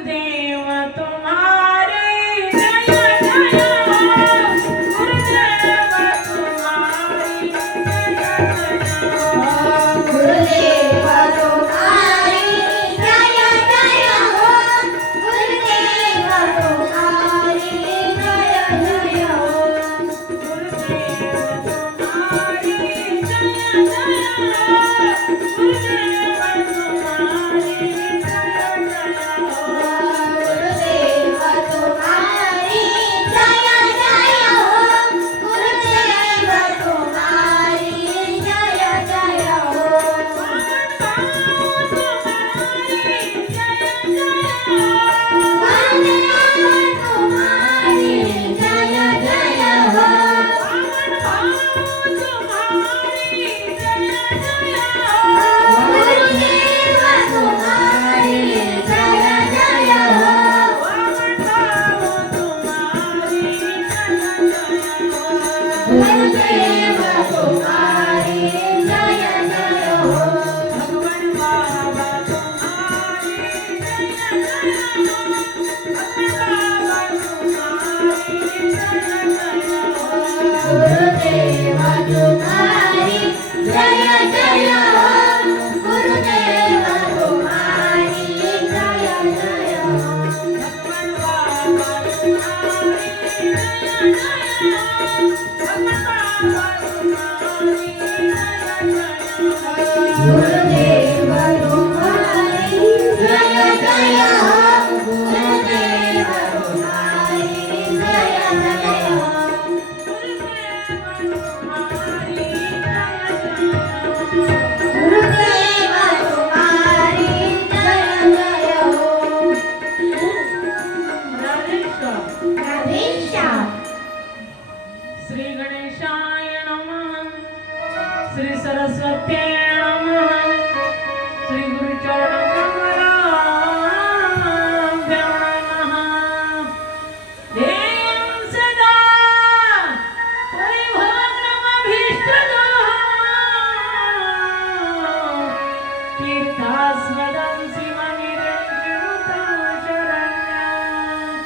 गुरुदेव तुम्हारे जय जय हो गुरुदेव तुम्हारी जय जय हो गुरुदेव तुम्हारी जय जय हो गुरुदेव तुम्हारी जय जय हो गुरुदेव तुम्हारी जय जय हो गुरुदेव तुम्हारी श्री गणेशाय नमः श्री सरस्वत्यै नमः श्री गुरुचरण कमलाभ्यां नमः ध्येयं सदा परिभोगमभीष्टदोः तीर्थास्पदं शिवनिरञ्जनुतं शरण्यम्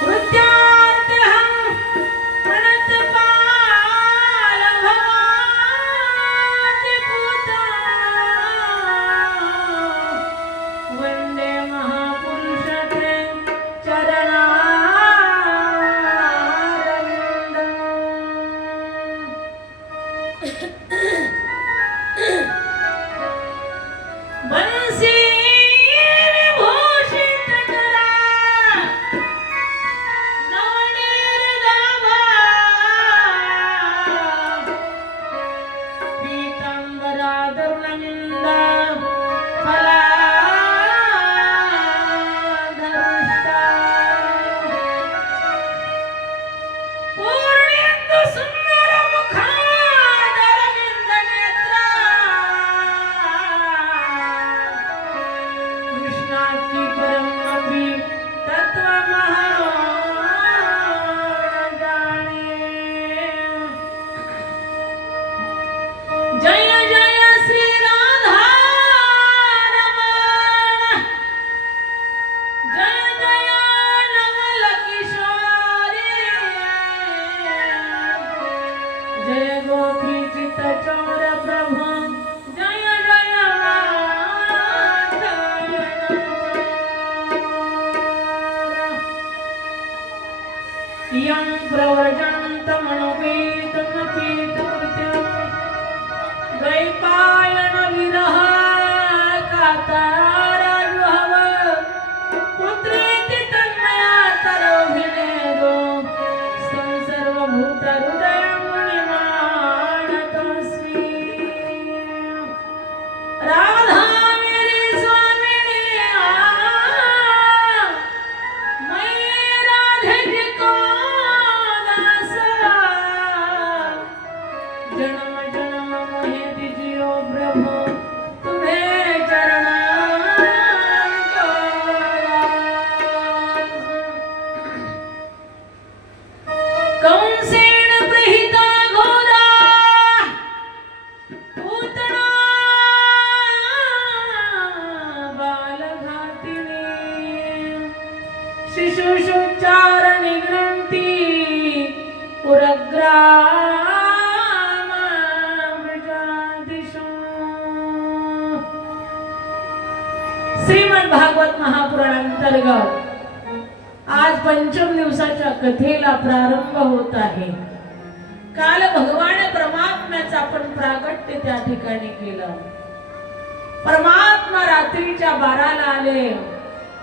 कृत्यार्थं प्रणतपाल भवाति पूता वन्दे महापुरुषते चरणारविन्दम् बंसी विभूषित करा नवनीर लाभा पीतांबरा दरुणनिंदा फलाधरुष्टा पूर्णेन्दु सुंदर मुखादरविंद नेत्रा कृष्णाची परमपी तत्व जाणे जय जय श्री राधा रमण जय जय नवल किशोरी जय गोपी चित चोर प्रभु जय जय माधव यं प्रव्रजन्तमनुपेतमपीतकृत्यं द्वैपायन विरह काताराजुहव पुत्रेति तन्मया तरोभिनेदो स्तं सर्वभूतहृदयं मुनिमानतोऽस्मि राधा मेरी स्वामिनी मैं राधे जी को दास जन्म जन्म मोहे दिजियो शिशुषुच्चार निघ्नन्ति पुरग्राममृजादिषु. श्रीमद भागवत महापुराणांतर्गत आज पंचम दिवसाच्या कथेला प्रारंभ होत आहे. काल भगवान परमात्म्याचं आपण प्रागट्य त्या ठिकाणी केलं. परमात्मा रात्रीच्या 12ला आले,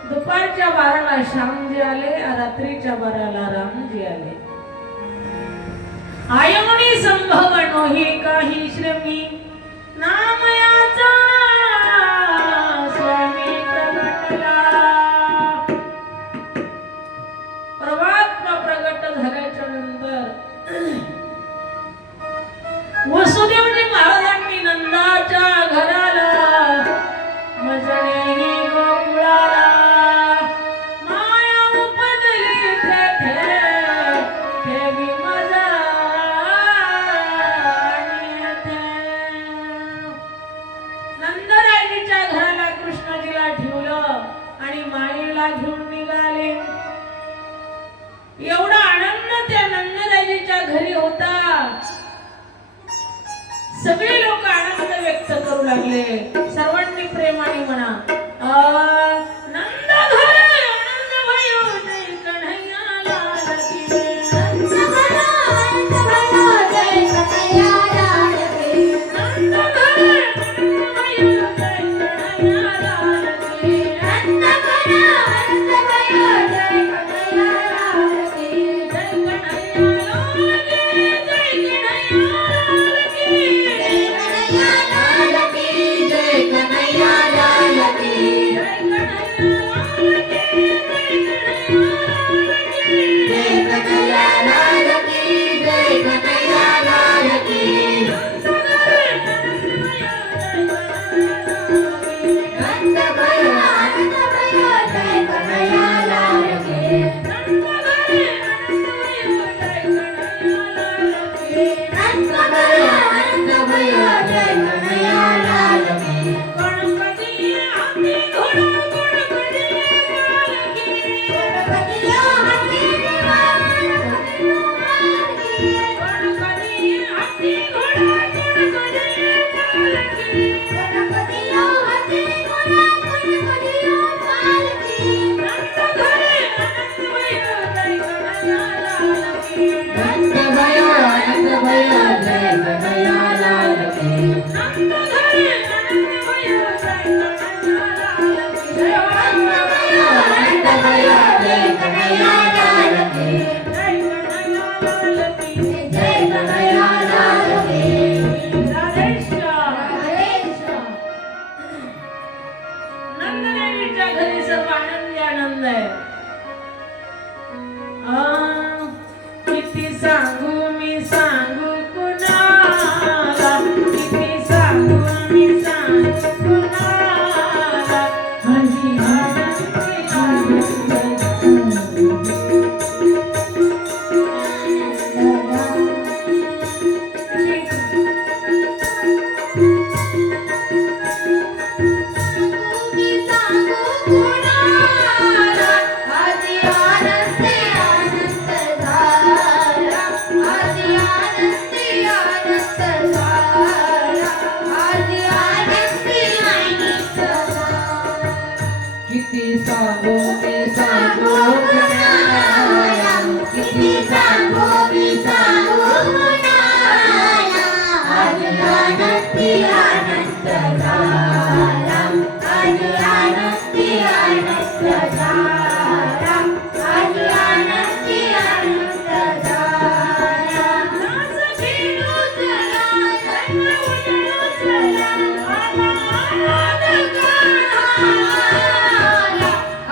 दुपारच्या 12ला श्यामजी आले, रात्रीच्या 12ला रामजी आले. आयमनी संभवनो हे काही श्रमी नामयाचा स्वामी प्रगटला. परमात्मा प्रगट झाल्याच्या नंतर वसुदेवजी महाराजांनी नंदाच्या घराला मजणे गोकुळाला माया उपजली थे ठेवी मजा नंदरायजीच्या घराला कृष्णाजीला ठेवलं आणि मायेला घेऊन निघाले. एवढा आनंद त्या नंदरायजीच्या घरी होता. सगळे लोक आनंद व्यक्त करू लागले. सर्वांनी प्रेमाने म्हणा, नंद घर आनंद भयो जय कन्हैया लाल की. नंद घर आनंद भयो जय कन्हैया लाल की. नंद घर आनंद भयो जय कन्हैया लाल की. नंद घर आनंद भयो जय कन्हैया लाल की. जय कन्हैया लाल की, जय कन्हैया लाल की. जय कन्हैया लाल की. जय कन्हैया लाल की, जय कन्हैया लाल की. नंद घर आनंद भयो जय कन्हैया लाल की. नंद घर आनंद भयो जय कन्हैया लाल की. गणपतियो हाती घोडा गणपतियो हाती घोडा गणपतियो पालकी. नंद भयो आनंद भयो जय कन्हैया लाल की. नंद भयो आनंद भयो जय कन्हैया लाल की. जय कन्हैया लाल की. नंददेवीच्या घरी सर्व आनंदी आनंद आहे. किती सांगू मी सांगू कुणाला, किती सांगू मी सांगू कुणाला. माझी आनंदी मी सांगू कुणाला आजी आनंदी आनंद झाला. आजी आनंदी आनंद झाला. आजी आनंदी आनंद झाला. किती सांगू मी सांगू कुणाला किती सांगू मी सांगू कुणाला. आजी आनंदी आनंद झाला. आजी आनंदी आनंद झाला. आजी आनंदी आनंद झाला. नाच खेळू चला रंग उधळू चला आनंद गाणा.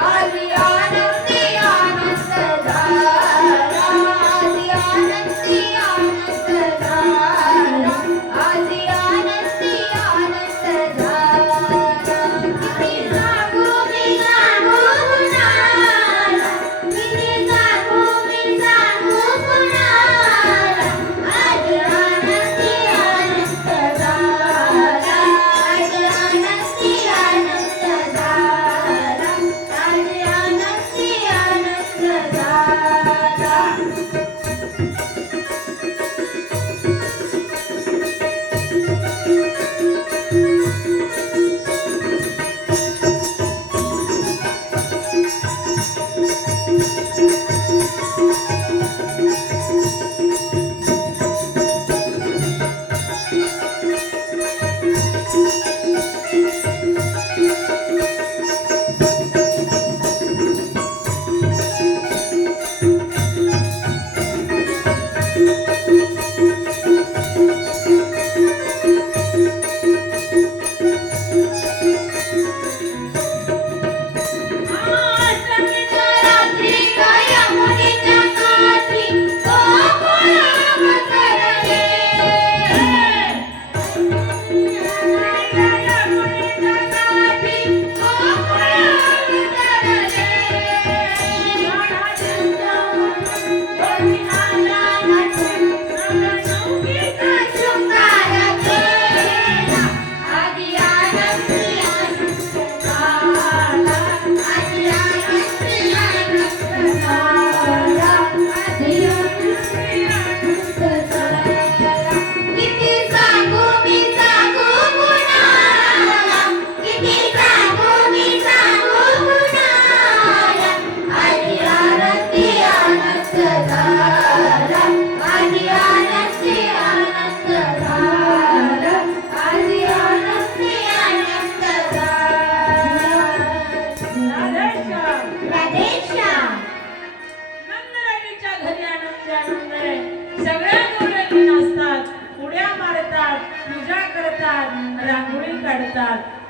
आजी आनंदी आनंद झाला.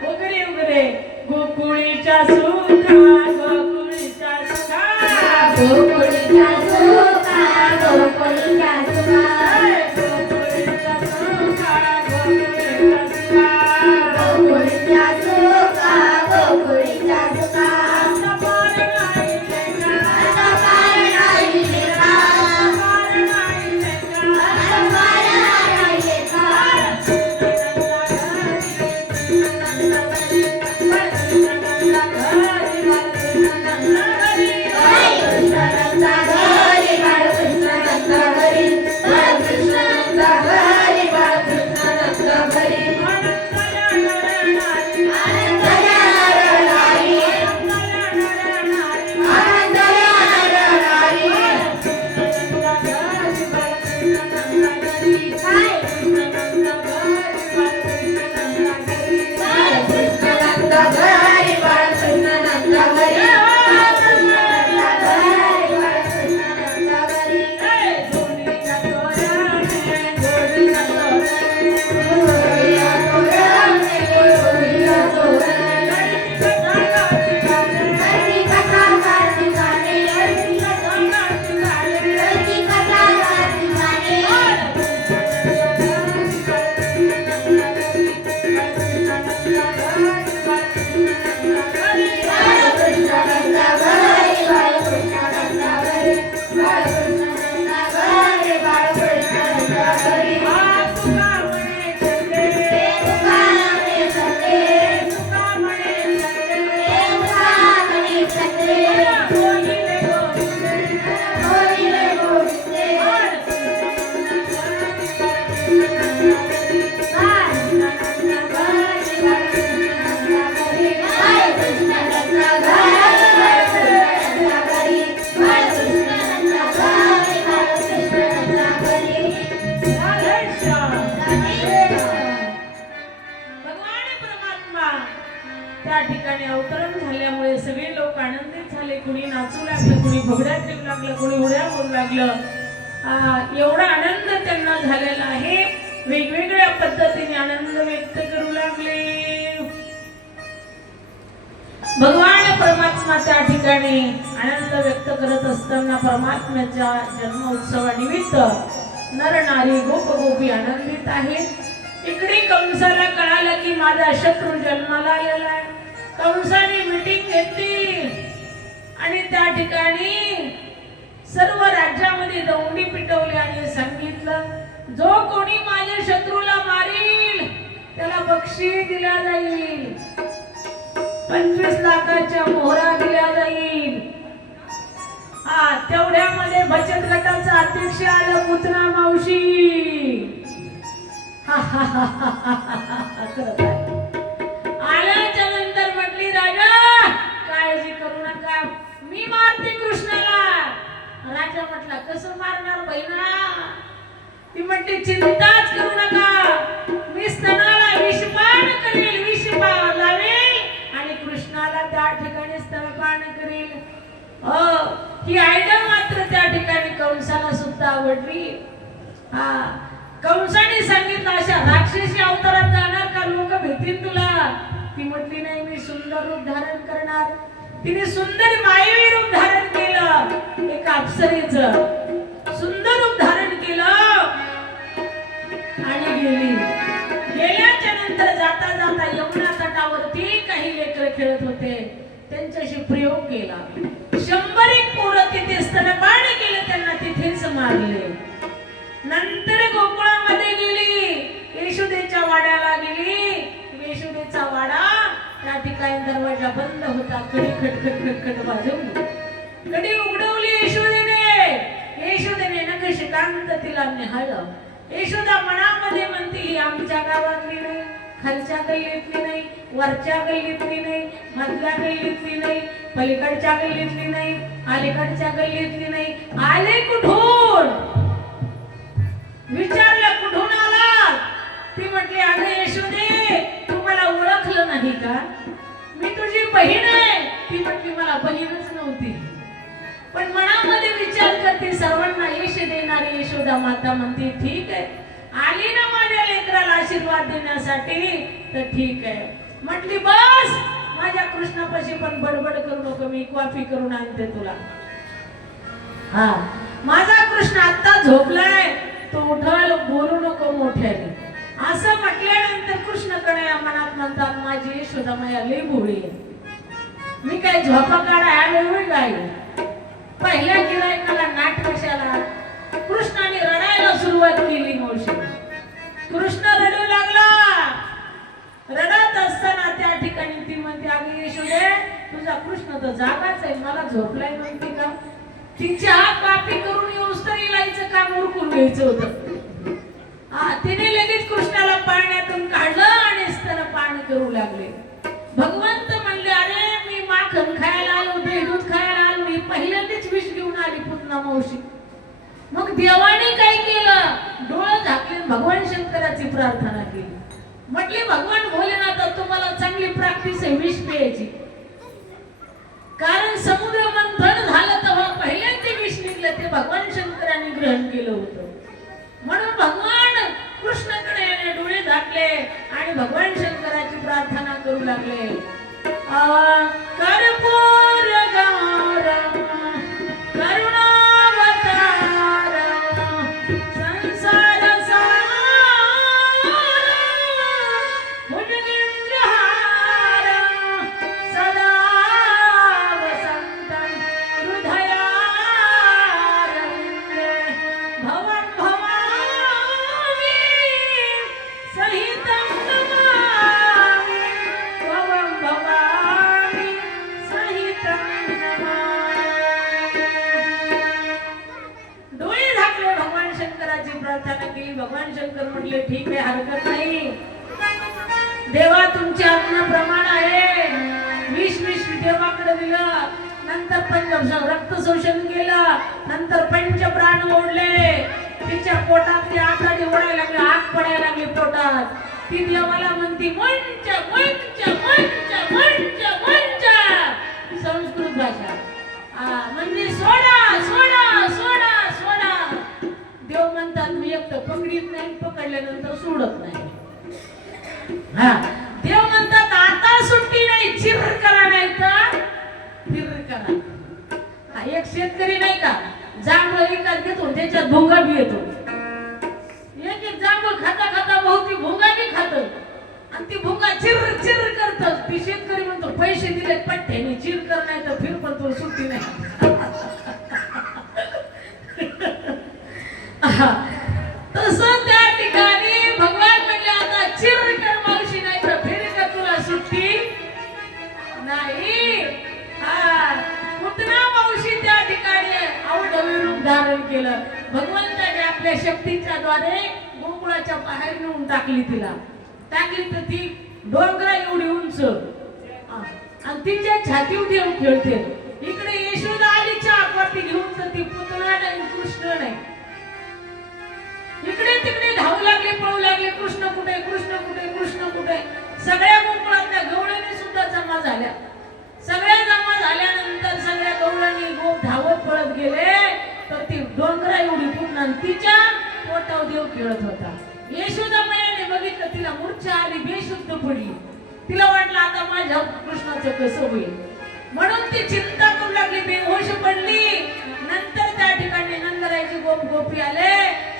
उगरे उगरे गोकुळीच्या सुखा गोकुळीच्या सुखा गोकुळीच्या सुखा गोकुळीच्या सुखा गोकुळीच्या सुखा गोकुळीच्या सुखा गोकुळीच्या सुखा गोकुळीच्या सुखा आता पार नाही लेका आता पार नाही लेका पार नाही लेका आता पार नाही लेका कृष्णानंदा घरी बाळकृष्णानंदा घरी बाळकृष्णानंदा घरी बाळकृष्णानंदा घरी आनंदया नरनारी आनंदया नरनारी बाळकृष्णानंदा घरी बाळकृष्णानंदा घरी बाळकृष्णानंदा घरी बाळकृष्णानंदा घरी गोकुळिया तोरणे गोकुळिया तोरणे हरती कथा गाती गाणे हरती कथा गाती गाणे बाळकृष्णानंदा घरी बाळकृष्णानंदा घरी बाळकृष्णानंदा घरी बाळकृष्णानंदा घरी हे तुकारामे सते हे तुकारामे सते बोलिले गोविंदे भगवान परमात्मा त्या ठिकाणी अवतरण झाल्यामुळे सगळे लोक आनंदित झाले. कुणी नाचू लागलं, कुणी फुगड्या देऊ लागलं, कुणी उड्या बोलू लागलं. एवढा आनंद त्यांना झालेला आहे. वेगवेगळ्या पद्धतीने आनंद व्यक्त करू लागले. भगवान परमात्मा त्या ठिकाणी आनंद व्यक्त करत असताना परमात्म्याच्या जन्मोत्सवानिमित्त नर नारी गोप गोपी आनंदित आहेत. इकडे कंसाला कळालं की माझा शत्रू जन्माला आलेला आहे. कंसाने मीटिंग घेतली आणि त्या ठिकाणी सर्व राज्यामध्ये दौंडी पिटवली आणि सांगितलं, जो कोणी माझ्या शत्रूला मारील त्याला बक्षीस दिला जाईल, 25 लाखाच्या मोहरा दिल्या जाईल. तेवढ्यामध्ये बचत गटाचा अध्यक्ष आला, पुतना मावशी. आल्याच्या नंतर म्हटली, राजा काळजी करू नका, मी मारते कृष्णाला. राजा म्हटला, कसं मारणार बहिणा? ती म्हटली, चिंताच करू नका, मी स्तनाला विषपान करेल, विषपान लावेल आणि कृष्णाला त्या ठिकाणी स्तनपान करेल. ही आयडिया मात्र त्या ठिकाणी कंसाला सुद्धा आवडली. कंसाने सांगितलं, अशा राक्षसी अवतारात जाणार का? लोक भीतील तुला. ती म्हटली, नाही, मी सुंदर रूप धारण करणार. तिने सुंदर मायवी रूप धारण केलं, एक अप्सरेचं सुंदर रूप धारण केलं आणि गेली. गेल्याच्या नंतर जाता जाता यमुना तटावरती काही लेकरं खेळत होते, त्यांच्याशी प्रयोग केला. 100 पोरं तिथे स्तनपान केलं, त्यांना तिथेच मारले. नंतर गोकुळामध्ये गेली, यशोदेच्या वाड्याला गेली. यशोदेचा वाडा त्या ठिकाणी दरवाजा बंद होता. कडी खटखट खटखट वाजवली, कडी उघडवली यशोदेने. यशोदेने नखशिकांत तिला निहाळलं. यशोदा मनामध्ये म्हणते, ही आमच्या गावातली नाही, खालच्या गल्लीतली नाही, वरच्या गल्लीतली नाही, मधल्या गल्लीतली नाही, पलीकडच्या गल्लीतली नाही, अलीकडच्या गल्लीतली नाही. आले कुठून? विचारलं, कुठून आला? ती म्हटली, अगं यशोदे, तू मला ओळखलं नाही का? मी तुझी बहीण आहे. ती म्हटली, मला बहीणच नव्हती, पण मनामध्ये विचार करते, सर्वांना यश देणारी यशोदा माता म्हणते, ठीक आहे, आली ना माझ्या लेकराला आशीर्वाद देण्यासाठी, तर ठीक आहे. म्हटली बस माझ्या कृष्णापाशी पण बडबड करू नको, मी कॉफी करून आणते तुला. हा माझा कृष्ण आता झोपलाय, तो उठल, बोलू नको मोठ्याने. असं म्हटल्यानंतर कृष्णकडे मनात म्हणतात माझी यशोदा मैया लई भोळी आहे, मी काय झोपा काढाय आलोय काय. पहिल्या गिरायकाला नाट कशाला. कृष्णाने रडायला सुरुवात केली. मावशी कृष्ण रडू लागला. रडत असताना त्या ठिकाणी ती म्हणते अगं यशोदे तुझा कृष्ण तर जागाच आहे, मला झोपलाय म्हणते का. तिच्या कापी करून येऊस तर इलायचं काम उरकून घ्यायचं होतं. तिने लगेच कृष्णाला पाण्यातून काढलं आणि स्तन पान करू लागले. भगवंत म्हणले अरे मी माखन खायला आलो, दूध खायला आलो, मी पहिल्यांदाच विष घेऊन आली पुन्हा मावशी. मग देवाने काय केलं, डोळं झाकले, भगवान शंकराची प्रार्थना केली. म्हटले भगवान भोलेनाथ तुम्हाला चांगली प्रॅक्टिस आहे विष प्यायची, कारण समुद्र मंथन झालं तेव्हा पहिल्यांदा विष निघलं ते भगवान शंकराने ग्रहण केलं होतं. म्हणून भगवान कृष्णाकडे याने डोळे झाकले आणि भगवान शंकराची प्रार्थना करू लागले. कर्पूर गौरम करुणावतारम संसार सारम भुजगेन्द्रहारम सदा वसन्तं हृदयारविन्दे भवं भवामि सहितं नमामि भवं भवामि सहितं नमामि. डोळे झाकले, भगवान शंकराची प्रार्थना केली. भगवान शंकर म्हटले ठीक आहे हरकत नाही, देवा तुमची आज्ञा प्रमाण आहे. विष देवाकडे दिलं, नंतर रक्त शोषण केलं, नंतर पंचप्राण ओढले. तिच्या पोटात ती आखाडी ओढायला लागली, आग पडायला लागली पोटात. ती देवाला म्हणती मंच मंच मंच मंच मंच, संस्कृत भाषा. म्हणजे सोडा सोडा सोडा सोडा. देव म्हणतात मी एकटं पकडीत नाही, पकडल्यानंतर सोडत नाही. हा देव म्हणतात आता सुट्टी नाही, चिर करा नाही तर फिर करा. हा एक शेतकरी नाही का जांभूळ विकत घेतो, त्याच्यात भोंगा बी येतो. एक एक जांभूळ खाता खाता बहुती भोंगा बी खात आणि ती भोंगा चिर चिर करत. ती शेतकरी म्हणतो पैसे दिले पट्ट्याने चिर कर नाही तर फिर, पण तुला सुट्टी नाही. तसं त्या ठिकाणी भगवान म्हणले आता चिर कर मावशी नाही तर फिर कर, तुला सुट्टी नाही. पुतना मावशी त्या ठिकाणी अवढवी रूप धारण केलं. भगवंताने आपल्या शक्तीच्या द्वारे गोकुळाच्या बाहेर नेऊन टाकली. तिला टाकली तर ती डोंगरा एवढी उंच आणि तिच्या छातीवर देव खेळते. इकडे यशोदा आली चाकवरती घेऊन, तर ती पुतना नाही कृष्ण नाही. इकडे तिकडे धावू लागले, पळू लागले, कृष्ण कुठे कृष्ण कुठे कृष्ण कुठे. सगळ्या गोकुळातल्या गवळणी सुद्धा जमा झाल्या. सगळ्या जमा झाल्यानंतर सगळ्या गवळणी गोप धावत पळत गेले, तर ती डोंगरा एवढी पूर्ण तिच्या पोटावर देव खेळत होता. यशोदा मैयाने बघितलं, तिला मूर्छा आली, बेशुद्ध पडली. तिला वाटलं आता माझ्या कृष्णाचं कसं होईल, म्हणून ती चिंता करू लागली, बेहोश पडली. नंतर त्या ठिकाणी नंदरायची गोप गोपी आले,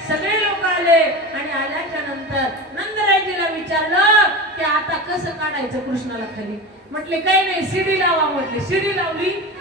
सगळे लोक आले आणि आल्याच्या नंतर नंदरायजीला विचारलं की आता कसं काढायचं कृष्णाला खाली. म्हटले काही नाही शिडी लावा. म्हटले शिडी लावली,